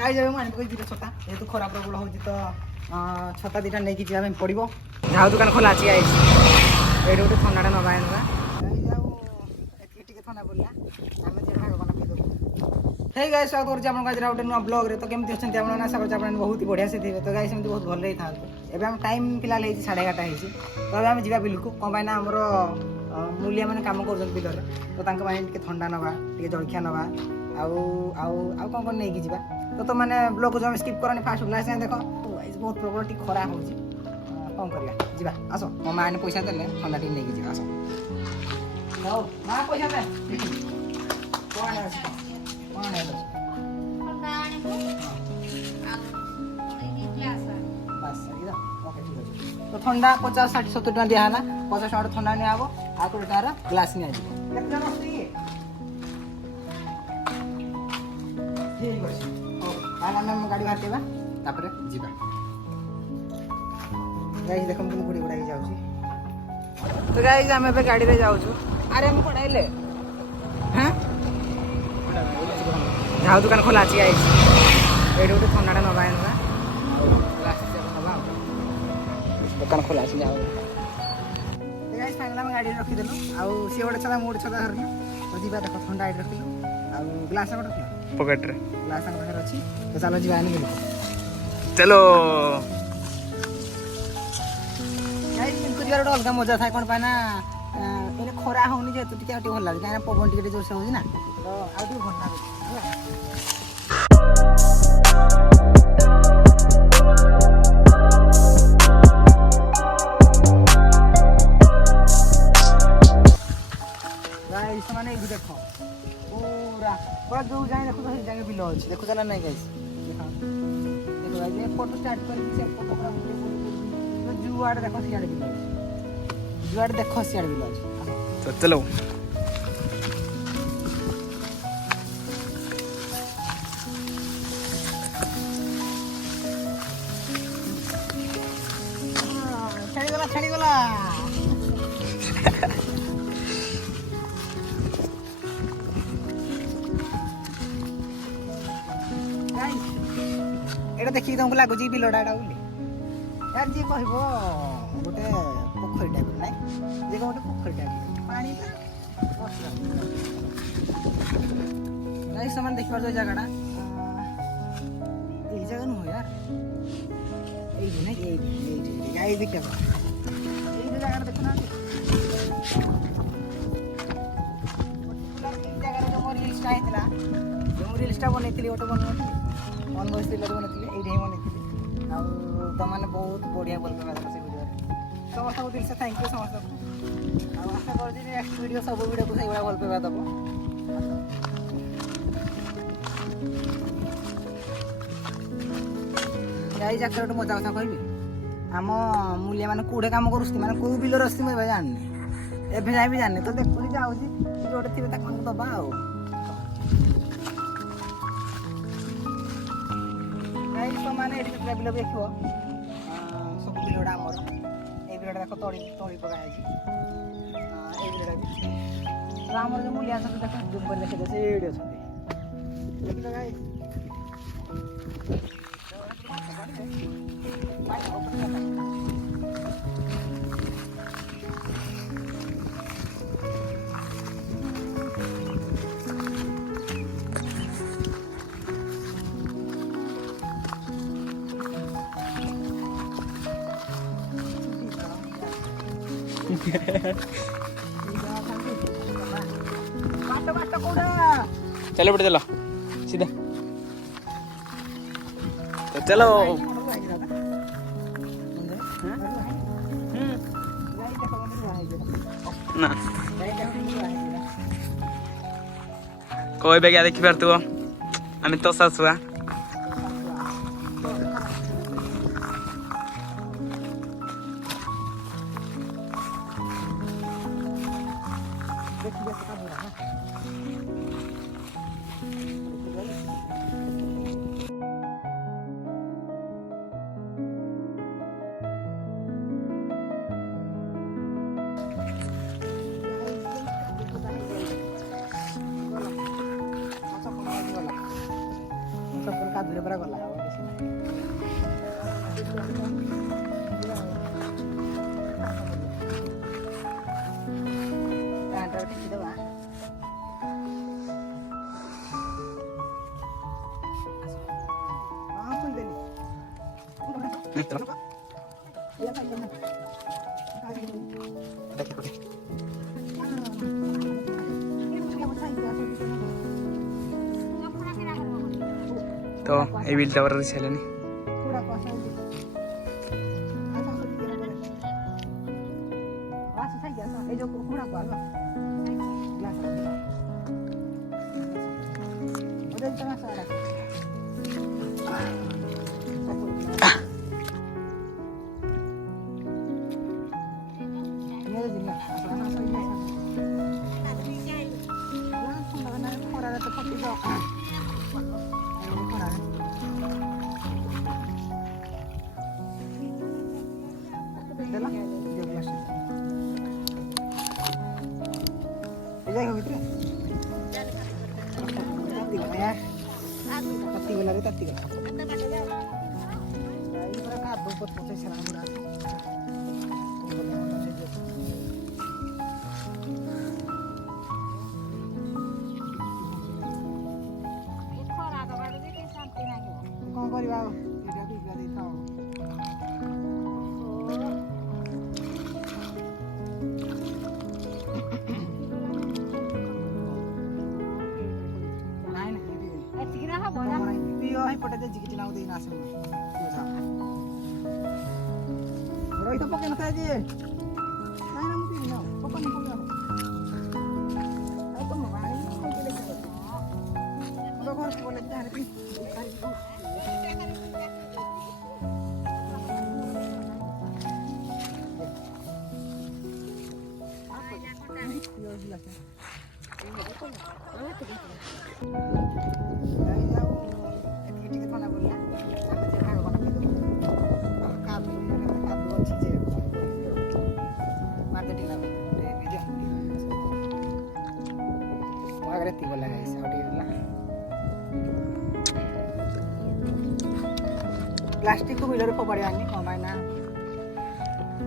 गाई जाबे माने कोई दिटा छता जेतु खरा प्रबल होची तो छता दिटा नै कि जाबे पड़िबो झाउ दुकान खोला अछि आइस एडे उठे ठंडाटा नबा एनबा गाई जाऊ एति टिके ठंडा बोलला आमे जे भाग बना पेदो हे गाइस स्वागत करछि आपन गाजरा उठे नुवा ब्लॉग रे तो केमति अछंती आपन आशा करछि आपन बहुत ही बढ़िया से थिबे तो गाइस हमति बहुत भल रही थांतु एबे हम टाइम फिलहाल हेछि 11:30 हेछि तो एबे हम जिबा बिलकु कोन बायना हमरो मूल्य माने काम करछन बिलर तो तांका माने टिके ठंडा नबा टिके जलखिया नबा आउ आउ आउ कोन नै कि जिबा तो माने ब्लॉग जो हम स्किप करनी फास्ट ग्लास देखो गाइस बहुत प्रॉब्लम टी खरा होछि कोन करिया जिबा आसो मो माने पैसा देले ठंडा टी नै कि जिबा आसो आओ मा पैसा दे कोन है ठंडा आने को तो ठंडा 50 60 70 टका दिया है 50 टका ठंडा नहीं आबो आ को तार ग्लास नहीं आबो केतना मस्त ये ठीक अछि ओ आना हम गाड़ी भातेबा तापर जिबा गाइस देखम कि गुडी गुडाई जाउची तो गाइस हम बे गाड़ी रे जाउछु अरे हम कोडाइले हैं झाउ दुकान खोला अछि आइस एडे उठे ठंडाटा नबा एनबा ग्लास से नबा दुकान खोला अछि जाउ गाइस फाइनल हम गाड़ी रखि देलो आ सी ओडे छला मोड छला धरनु तो जिबा देखो ठंडा आइ रखिलो आ ग्लास हम रखिलो पॉकेट रे ग्लास हम बाहर अछि तो चलो जिबा आनी गेलो चलो गाइस इनको जिबार अलगा मजा थाय कोन पाना एने खरा होनी जे टिके आटी भल लागे काना पवन टिके जोर से होजी ना तो आटी भल लागे गाइस माने ई देखो पूरा पूरा जो जाए देखो तो जाके बिलो अछि देखो चला नहीं गाइस देखो देखो गाइस ये फोटो स्टार्ट कर से फोटो पूरा तो जुआड़ देखो सियाड़ बिलो अछि जुआड़ देखो सियाड़ बिलो अछि तो चलो छड़ी गला एटा देखि तुमको लागुची बिलडा एटा बोली यार जी कहबो गोटे पोखरी टाइप नै जे गोटे पोखरी टाइप पानी गाइस सामान देखि पर जो जगहटा ए जगह न हो यार ए नै ए गाइस देखियो ए जगह देखो ना जगह जो मोर रील्स आइतला जो रील्स टा बनैतिली ओटो बनैतिली मन बसती लोग बनैतिली एई ढे बनैतिली आ तो माने बहुत बढ़िया बोल के से वीडियो समस्त को दिल से थैंक यू समस्त को आ आशा कर जे नेक्स्ट वीडियो सब वीडियो को सही बड़ा बोल पे दबो गाई जाकर तो मजा କଥା କହିବି ଆମ मूल्य माने कोडे काम करूस्ती माने को बिलो रस्ती मैं जानने एबे जाई भी जानने तो देखुनी जाउजी जोटे थिबे ताको दबा आ गाई तो माने एडी बिलो बिलो देखियो सब बिलोडा हमर ए बिलोडा देखो तोड़ी तोड़ी पगा आइछि ए बिलोडा भी तो हमर जो मूल्य सब देखो जूम कर देखे से एडी अछंती देखिलो गाई चलो बेटा चलो सीधा तो चलो ना कोई क्या देखी पार तू आम तो सासुआ କାଦୁରେ ପୁରା ଗଲା ଆଉ କିଛି ନାହିଁ। ପ୍ୟାଣ୍ଟଟା ଟେକିଦେବା। ହଁ ଖୋଲିଦେଲି। तो এই বিলটা আবার ছেলেনি କଣ କରିବା ଆଉ ଏଇଟା ବିକା ଦେଇଥାଉ। ନାଇଁ ନାଇଁ ପଟେ କିଛି ନାଉ ଦେଇନା ଆସ ରହି ତ ପକେଇ ନଥାଏ ଯେ ନାଇଁ ନା ମୁଁ ପିଇବି ନା ପକାନି ପକା ଆଉ ତମ ଭାଇ ଘରକୁ ଗଲେ ଯାହାରେ ପିଇ प्लास्टिक को बिलर फोपाड़ानी कम ना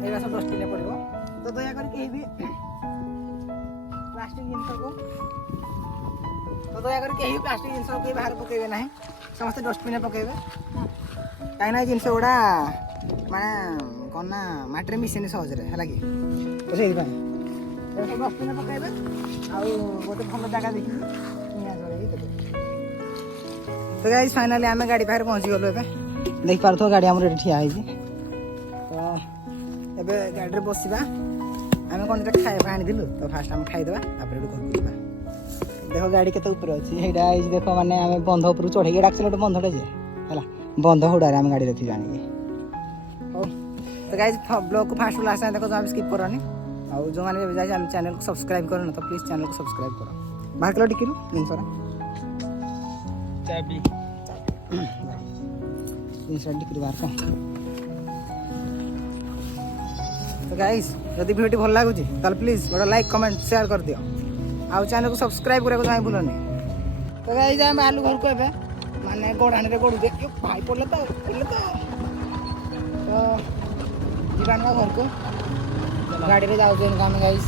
ये सब डस्टबिन पड़ो तो दयाकर कहीं भी प्लास्टिक जिन को तो दयाकर कहीं प्लास्टिक जिन कहीं बाहर पकेबे ना समस्त डस्टबिन पकेबे कहीं जिन गुड़ा माने कौन ना माटी मिसेनि सहज है कि तो से सब डस्टबिन पकेबे आउ गोटे भल जगह देखिए निया जल तो गाइस फाइनली आम गाड़ी पाखे पहुँची गलु ए देख पार गाड़ी आम ठिया है तो एबे गाड़ी बसवा आम कौन खाଇବା आनीलु तो फास्ट आम खाईदेवा घर को देख गाड़ी के ऊपर अच्छी देख माने आम बंध ऊपर चढ़े डाक्सिल गोटे बंधटे जे है बंध हुड़ारे आम गाड़ी रखी जानी हो तो गाइस ब्लॉग को फास्ट लास्ट टाइम देखो स्किप करनी और जो मैंने चैनल को सब्सक्राइब करना तो प्लीज चैनल को सब्सक्राइब करो बाहर कलो टिकलु जिनसरा चाबी डिक्री बाहर का तो गाइस जदि वीडियो भल लगुच तो प्लीज गोटे लाइक कमेंट शेयर कर दियो आउ चैनल को सब्सक्राइब करने भूलनी तो गाइस आम आलू घर को ए माने गोड़ाणी रे गोड़ुजे भाई पड़े तो जीवान का घर को गाड़ी रे जाऊ आम गाइस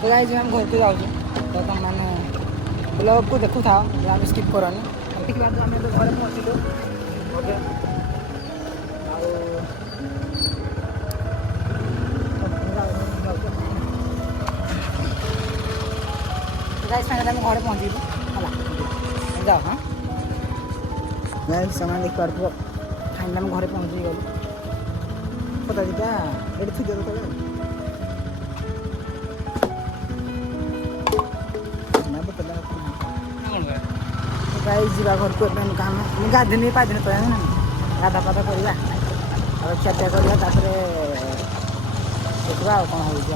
तो गाइस हम घर को जाऊँ तो तुम मैंने ब्लॉग को देखु था आम स्किप करनी ठीक बात आम घर पहुँचलु ओके गाइस फाइनली आम घर पहुँचलु है जाओ हाँ गाइस सामान देख पार फाइनली आम घर पहुँची गलु पता दीटा ये थी दे तो गाइस जीवा घर को काम गाधे पादिन तो ना गाधा पाधा करवा और ଖିଆପିଆ କରିବା ତାପରେ ଦେଖିବା ଆଉ କ'ଣ ହେଉଛି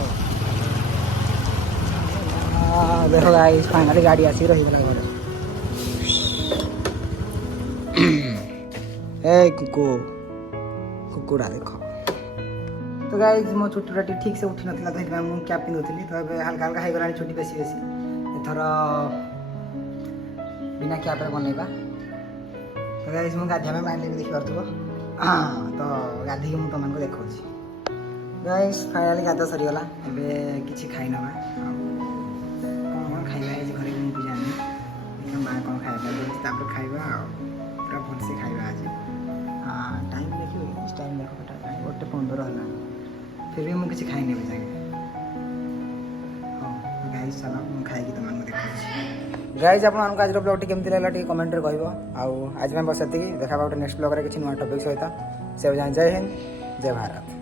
ଆଉ ଦେଖ ଗାଇସ୍ ଫାଇନାଲି ଗାଡ଼ି ଆସିକି ରହିଗଲା ଘରେ ଏ କୁକୁଡ଼ା ଦେଖ तो गाइज मो चुटीटा ठीक से उठी नाला तो मुझे क्या पिंधुली तो हल्का हल्का हो गला चुटी बेसी बेसी एथर बिना क्या बनइबा तो गाइज मुझे गाधिया बाहर देखिपे हाँ तो गाधी मुझे तुमको देखा गाइज फाइनाली गाधा सरीगला एवं किसी खाई ना कौन खाଇବା घर मुझे जानी माँ कौन खाଇବା खाଇବା पूरा भलसे खाଇବା आज टाइम देखिए इस टाइम देखो गोटे 15 है फिर भी मुझे खाई नहीं जाए हाँ गाइज चलो मुझे खाई तुमको देखा गाइज आप आज ब्लॉग केमती लगा टी कमेंट कह आज मैं बस ये देखा गोटे नेक्स्ट ब्लॉग किसी नुआ टॉपिक सहित से जय हिंद जय भारत।